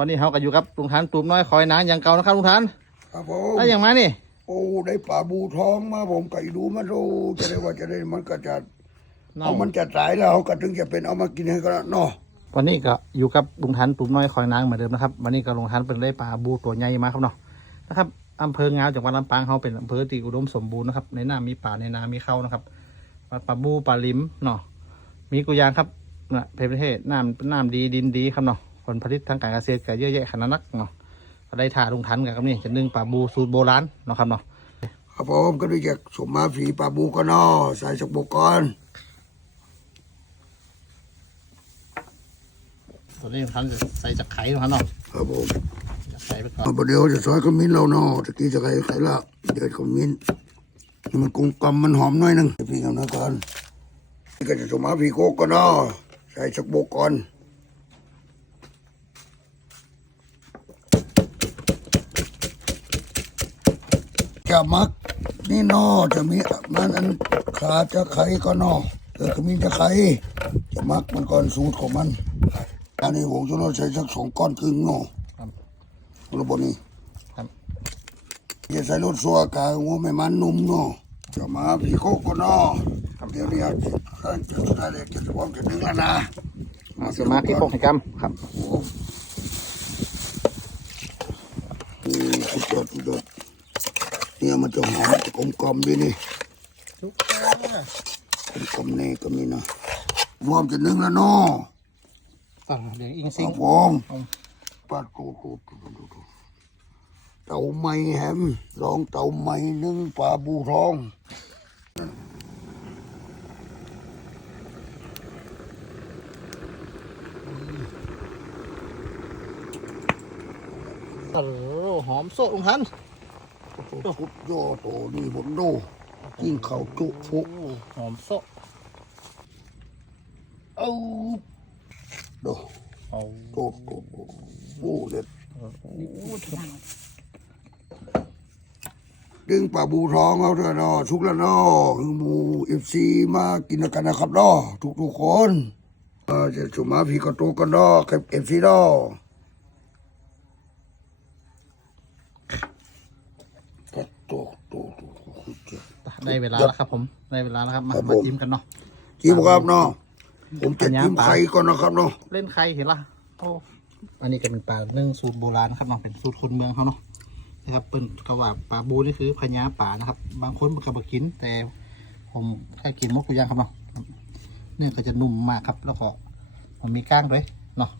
วันนี้เขาก็อยู่กับลุงทานตูบน้อยคอยนางอย่างเก่านะครับลุงทานครับผมแล้วอย่างมานี่โอ้ได้ปลาบูทองมาผมไก่ดูมาดูจะได้ว่าจะได้มันก็จะเนาะเอามันจะตายแล้วเขาก็ถึงจะเป็นเอามากินให้ก็เนาะวันนี้ก็อยู่กับลุงทานตูบน้อยคอยนางเหมือนเดิมนะครับวันนี้ก็ลุงทานเป็นได้ปลาบูตัวใหญ่มาครับเนาะนะครับอำเภองาวจังหวัดลำปางเขาเป็นอำเภอที่อุดมสมบูรณ์นะครับในน้ำมีป่าในนามีเข้านะครับปลาปลาบูปลาลิมเนาะมีกุยางครับนะประเทศน้ำน้ำดีดินดีครับเนาะผ ลผลิตทางการเกษตรก็เยอะแยะขนาดนักเนาะก็ได้ถ่าลุงทันกันครับนี่จะนึ่งปลาบูสูตรโบราณเนาะครับเนาะครับผมก็ได้จากสมมาฝีปลาบูก็เนาะใส่สักบุกก่อนตัวนี้ลุงทันจะใส่จากไข่ลุงทันเนาะครับผมจะใส่ไปก่อนเอาประเดี๋ยวจะซอยขมิ้นเราเนาะตะกี้จะใส่ไข่ละเดี๋ยวขมิ้นให้มันกลมกลมมันหอมหน่อยหนึงพี่เอาหน้าก่อนนี่ก็จะสมมาฝีโคกก็เนาะใส่สักบุกก่ จะมักนี่เนอจะมีมันอันขาจะไข่ก็เนอเออขมิ้นจะไข่จะมักมันก่อนสูตรของมันอันนี้ผมจะต้องใช้สักสองก้อนครึ่งเนาะครับระบบนี้ครับจะใส่รถสัวกาหัวไม่มันนุ่มเนาะจะมาพี่โคกก็เนาะเดี๋ยวนี้จะจะได้เลยจะพร้อมจะนึ่งแล้วนะอ่าเสือมาที่โปกให้กำครับโอ้โหอื เนี่ยมันจะหอมจะกลมกลมๆดีนี่ทุกกลมกลมๆนี่ก็มีนะพร้อมจะนึ่งแล้วเนาะฝั่งเดี๋ยวอิงซิคงรับผมอืมปัดโตโตโตโตโตเต่าไม้แฮมลองเต่าไม้นึ่งปลาบูทองโอ้โหหอมโซ่ลุงทัน สุดยอดโตนี่ผมดูยิ่งเขาจุฟุหอมโซเอาดูเอาโตโตโตโอ้เด็ดดึงปลาบูท้องเอาเถอะเนาะชุกแล้วเนาะคือหมูเอฟซีมากินกันนะครับเนาะทุกทุกคนเออจะสุมาพี่ก็โตกันเนาะกับเอฟซีเนาะโตโตโตโตโต ได้เวลาแล้วครับ ผมได้เวลาแล้วครับมาครับมาผมจิ้มกันเนาะ จิ้มครับเนาะผมจะจิ้มไข่ก่อนนะครับเนาะเล่นใครเห็นละโอ้อันนี้ก็เป็นปลานึ่งสูตรโบราณนะครับเนาะเป็นสูตรคนเมืองเขาเนาะนะครับเป็นกว่าปลาบูนี่คือพญาป่านะครับ บางคนมันก็บกิน แต่ผมแค่กินมกกุยางครับเนาะเนื้อก็จะนุ่มมากครับ แล้วก็มันมีก้างด้วยเนาะ